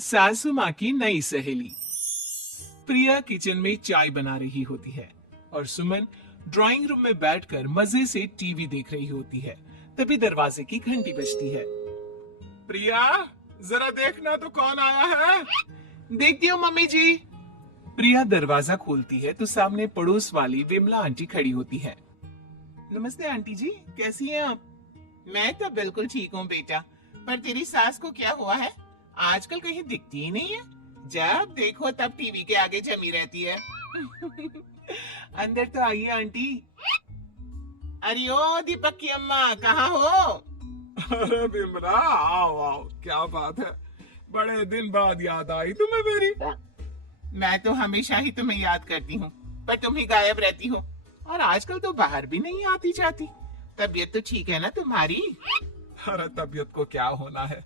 सासू माँ की नई सहेली। प्रिया किचन में चाय बना रही होती है और सुमन ड्राइंग रूम में बैठकर मजे से टीवी देख रही होती है। तभी दरवाजे की घंटी बजती है। प्रिया, जरा देखना तो कौन आया है। देखती हूँ मम्मी जी। प्रिया दरवाजा खोलती है तो सामने पड़ोस वाली विमला आंटी खड़ी होती है। नमस्ते आंटी जी, कैसी हैं आप? मैं तो बिल्कुल ठीक हूँ बेटा, पर तेरी सास को क्या हुआ है? आजकल कहीं दिखती ही नहीं है। जब देखो तब टीवी के आगे जमी रहती है। अंदर तो आइए आंटी। अरे ओ दीपक की अम्मा, कहाँ हो? अरे बिमला, आओ आओ, क्या बात है, बड़े दिन बाद याद आई तुम्हें मेरी। मैं तो हमेशा ही तुम्हें याद करती हूँ, पर तुम ही गायब रहती हो और आजकल तो बाहर भी नहीं आती जाती। तबीयत तो ठीक है ना तुम्हारी? अरे तबीयत को क्या होना है,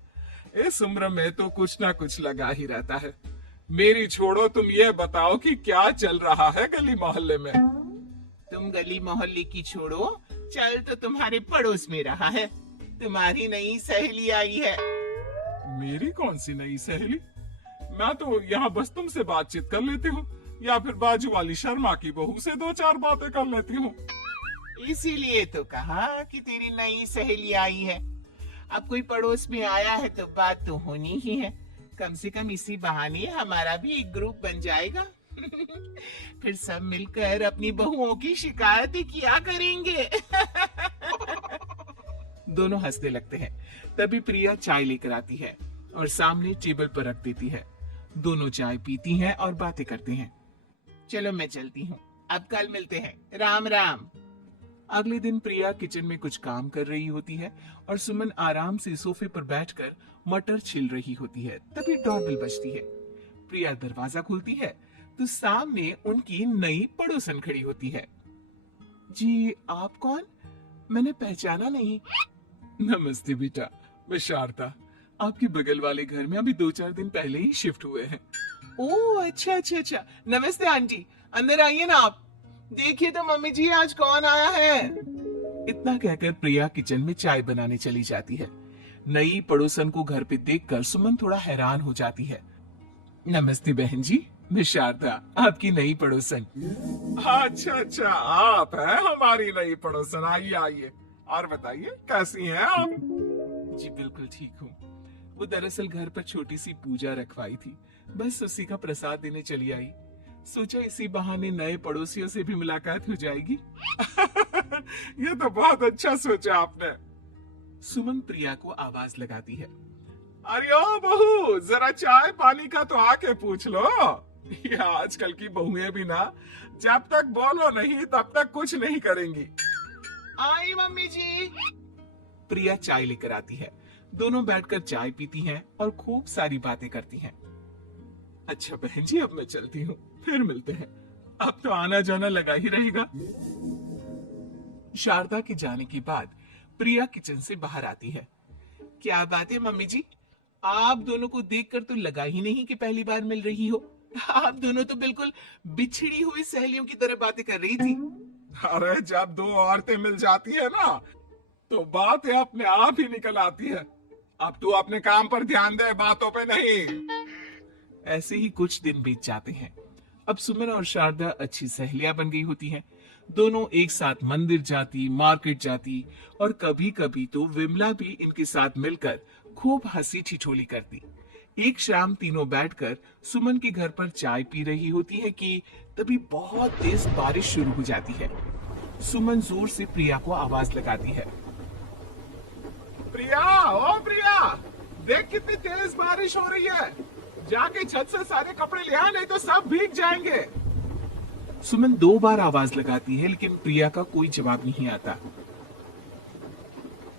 इस उम्र में तो कुछ ना कुछ लगा ही रहता है। मेरी छोड़ो, तुम ये बताओ कि क्या चल रहा है गली मोहल्ले में। तुम गली मोहल्ले की छोड़ो, चल तो तुम्हारे पड़ोस में रहा है। तुम्हारी नई सहेली आई है। मेरी कौन सी नई सहेली? मैं तो यहाँ बस तुमसे बातचीत कर लेती हूँ, या फिर बाजू वाली शर्मा की बहू से दो चार बातें कर लेती हूँ। इसीलिए तो कहा कि तेरी नई सहेली आई है। अब कोई पड़ोस में आया है तो बात तो होनी ही है। कम से कम इसी बहाने हमारा भी एक ग्रुप बन जाएगा। फिर सब मिलकर अपनी बहुओं की शिकायतें किया करेंगे। दोनों हंसने लगते हैं। तभी प्रिया चाय लेकर आती है और सामने टेबल पर रख देती है। दोनों चाय पीती हैं और बातें करते हैं। चलो मैं चलती हूँ, अब कल मिलते हैं। राम राम। अगले दिन प्रिया किचन में कुछ काम कर रही होती है और सुमन आराम से सोफे पर बैठकर मटर छिल रही होती है। तभी डोरबेल बजती है। प्रिया दरवाजा खोलती है तो सामने उनकी नई पड़ोसन खड़ी होती है। जी, आप कौन? मैंने पहचाना नहीं। नमस्ते बेटा, मैं शारदा, आपके बगल वाले घर में अभी 2-4 दिन पहले ही शिफ्ट हुए हैं। ओह अच्छा अच्छा अच्छा, नमस्ते आंटी, अंदर आइए ना आप। देखिए तो मम्मी जी, आज कौन आया है। इतना कहकर प्रिया किचन में चाय बनाने चली जाती है। नई पड़ोसन को घर पे देखकर सुमन थोड़ा हैरान हो जाती है। नमस्ते बहन जी, मैं शारदा, आपकी नई पड़ोसन। अच्छा अच्छा, आप हैं हमारी नई पड़ोसन। आइए आइए, और बताइए कैसी हैं आप? जी बिल्कुल ठीक हूँ। वो दरअसल घर पर छोटी सी पूजा रखवाई थी, बस उसी का प्रसाद देने चली आई। सोचा इसी बहाने नए पड़ोसियों से भी मुलाकात हो जाएगी। ये तो बहुत अच्छा सोचा आपने। सुमन प्रिया को आवाज लगाती है। अरे ओ बहू, जरा चाय पानी का तो आके पूछ लो। ये आजकल की बहुएं भी ना, जब तक बोलो नहीं तब तक कुछ नहीं करेंगी। आई मम्मी जी। प्रिया चाय लेकर आती है। दोनों बैठकर चाय पीती हैं और खूब सारी बातें करती हैं। अच्छा बहन जी, अब मैं चलती हूँ, फिर मिलते हैं। अब तो आना जाना लगा ही रहेगा। शारदा के जाने के बाद प्रिया किचन से बाहर आती है। क्या बात है मम्मी जी, आप दोनों को देखकर तो लगा ही नहीं कि पहली बार मिल रही हो। आप दोनों तो बिल्कुल बिछड़ी हुई सहेलियों की तरह बातें कर रही थी। अरे जब दो औरतें मिल जाती है ना, तो बातें अपने आप ही निकल आती है। अब तू अपने काम पर ध्यान दे, बातों पे नहीं। ऐसे ही कुछ दिन बीत जाते हैं। अब सुमन और शारदा अच्छी सहेलियां बन गई होती हैं। दोनों एक साथ मंदिर जाती, मार्केट जाती और कभी कभी तो विमला भी इनके साथ मिलकर खूब हंसी ठिठोली करती। एक शाम तीनों बैठकर सुमन के घर पर चाय पी रही होती है कि तभी बहुत तेज बारिश शुरू हो जाती है। सुमन जोर से प्रिया को आवाज लगाती है। प्रिया, ओ प्रिया, देख कितनी तेज बारिश हो रही है। जाके छत से सारे कपड़े ले आ, नहीं तो सब भीग जाएंगे। सुमन 2 बार आवाज लगाती है लेकिन प्रिया का कोई जवाब नहीं आता।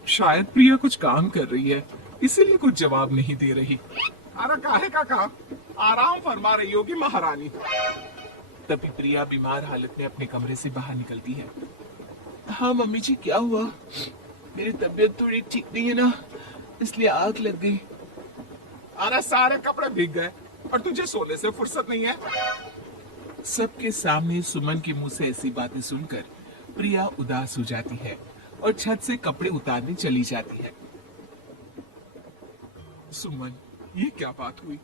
शायद प्रिया कुछ काम कर रही है, इसीलिए कुछ जवाब नहीं दे रही। अरे काहे का काम, आराम फरमा रही होगी महारानी। तभी प्रिया बीमार हालत में अपने कमरे से बाहर निकलती है। हाँ मम्मी जी, क्या हुआ? मेरी तबीयत थोड़ी ठीक नहीं है ना, इसलिए आग लग गई। अरे सारे कपड़े भीग गए और तुझे सोने से फुर्सत नहीं है। सबके सामने सुमन के मुंह से ऐसी बातें सुनकर प्रिया उदास हो जाती है और छत से कपड़े उतारने चली जाती है। सुमन, ये क्या बात हुई?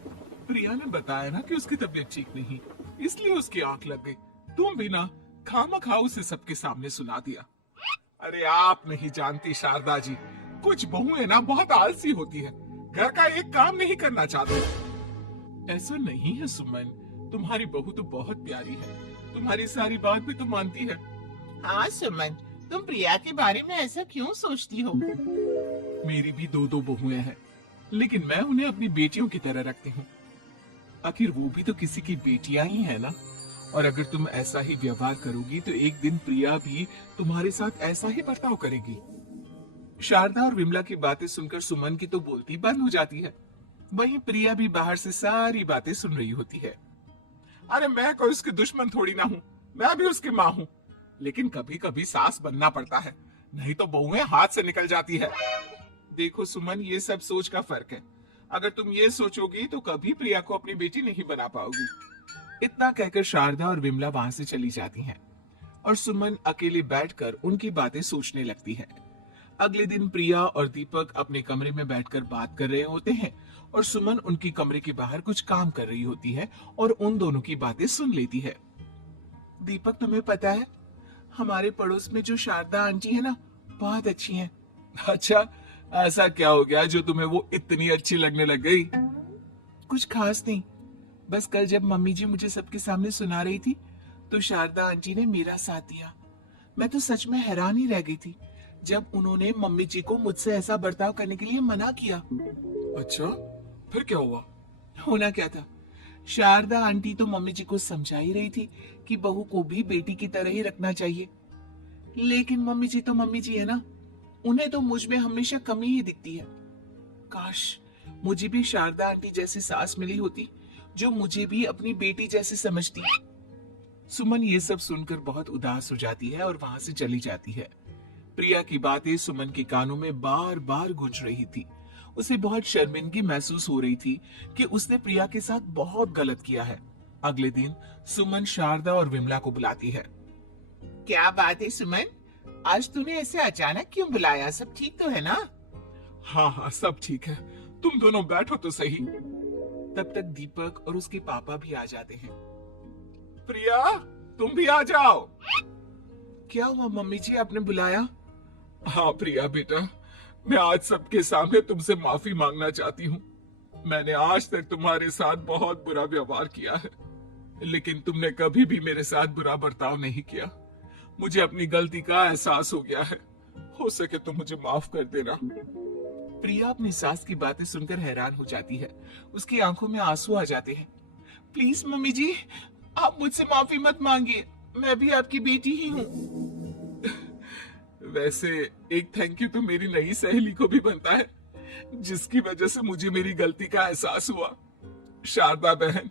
प्रिया ने बताया ना कि उसकी तबीयत ठीक नहीं, इसलिए उसकी आंख लग गई। तुम भी ना खामखा उसे सबके सामने सुना दिया। अरे आप नहीं जानती शारदा जी, कुछ बहुएं ना बहुत आलसी होती है, घर का एक काम नहीं करना चाहती। ऐसा नहीं है सुमन, तुम्हारी बहू तो बहुत प्यारी है, तुम्हारी सारी बात भी तो मानती है। हाँ सुमन, तुम प्रिया के बारे में ऐसा क्यों सोचती हो? मेरी भी दो दो बहुएं हैं, लेकिन मैं उन्हें अपनी बेटियों की तरह रखती हूँ। आखिर वो भी तो किसी की बेटियां ही है ना। और अगर तुम ऐसा ही व्यवहार करोगी तो एक दिन प्रिया भी तुम्हारे साथ ऐसा ही बर्ताव करेगी। शारदा और विमला की बातें सुनकर सुमन की तो बोलती बंद हो जाती है। वहीं प्रिया भी बाहर से सारी बातें सुन रही होती है। अरे मैं कोई उसकी दुश्मन थोड़ी ना हूँ, मैं भी उसकी माँ हूँ, लेकिन कभी कभी सास बनना पड़ता है, नहीं तो बहुएं हाथ से निकल जाती है। देखो सुमन, ये सब सोच का फर्क है। अगर तुम ये सोचोगी तो कभी प्रिया को अपनी बेटी नहीं बना पाओगी। इतना कहकर शारदा और विमला वहां से चली जाती हैं और सुमन अकेले बैठकर उनकी बातें सोचने लगती है। अगले दिन प्रिया और दीपक अपने कमरे में बैठकर बात कर रहे होते हैं और सुमन उनकी कमरे के बाहर कुछ काम कर रही होती है और उन दोनों की बातें सुन लेती है। दीपक, तुम्हें पता है हमारे पड़ोस में जो शारदा आंटी है ना, बहुत अच्छी हैं। अच्छा, ऐसा क्या हो गया जो तुम्हें वो इतनी अच्छी लगने लग गई? कुछ खास नहीं, बस कल जब मम्मी जी मुझे सबके सामने सुना रही थी तो शारदा आंटी ने मेरा साथ दिया। मैं तो सच में हैरान ही रह गई थी जब उन्होंने मम्मी जी को मुझसे ऐसा बर्ताव करने के लिए मना किया। अच्छा, फिर क्या हुआ? होना क्या था, शारदा आंटी तो मम्मी जी को समझा ही रही थी कि बहू को भी बेटी की तरह ही रखना चाहिए, लेकिन मम्मी जी तो मम्मी जी है ना, उन्हें तो मुझ में हमेशा कमी ही दिखती है। काश मुझे भी शारदा आंटी जैसी सास मिली होती जो मुझे भी अपनी बेटी जैसे समझती। सुमन ये सब सुनकर बहुत उदास हो जाती है और वहां से चली जाती है। प्रिया की बातें सुमन के कानों में बार बार गूंज रही थी। उसे बहुत शर्मिंदगी महसूस हो रही थी कि उसने प्रिया के साथ बहुत गलत किया है। अगले दिन सुमन शारदा और विमला को बुलाती है। क्या बात है सुमन, आज तूने ऐसे अचानक क्यों बुलाया? सब ठीक तो है ना? हाँ हाँ, सब ठीक है, तुम दोनों बैठो तो सही। तब तक दीपक और उसके पापा भी आ जाते हैं। प्रिया, तुम भी आ जाओ। क्या हुआ मम्मी जी, आपने बुलाया? हाँ प्रिया बेटा, मैं आज सबके सामने तुमसे माफी मांगना चाहती हूँ। मैंने आज तक तुम्हारे साथ बहुत बुरा व्यवहार किया है, लेकिन तुमने कभी भी मेरे साथ बुरा बर्ताव नहीं किया। मुझे अपनी गलती का एहसास हो गया है, हो सके तो मुझे माफ कर देना। प्रिया अपनी सास की बातें सुनकर हैरान हो जाती है। उसकी आंखों में आंसू आ जाते हैं। प्लीज मम्मी जी, आप मुझसे माफी मत मांगिए, मैं भी आपकी बेटी ही हूँ। वैसे एक थैंक यू तो मेरी नई सहेली को भी बनता है, जिसकी वजह से मुझे मेरी गलती का एहसास हुआ। शारदा बहन,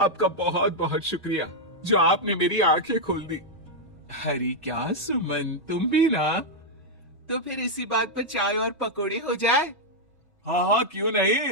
आपका बहुत बहुत शुक्रिया जो आपने मेरी आंखें खोल दी। अरे क्या सुमन, तुम भी ना। तो फिर इसी बात पर चाय और पकौड़े हो जाए? हाँ हाँ, क्यों नहीं।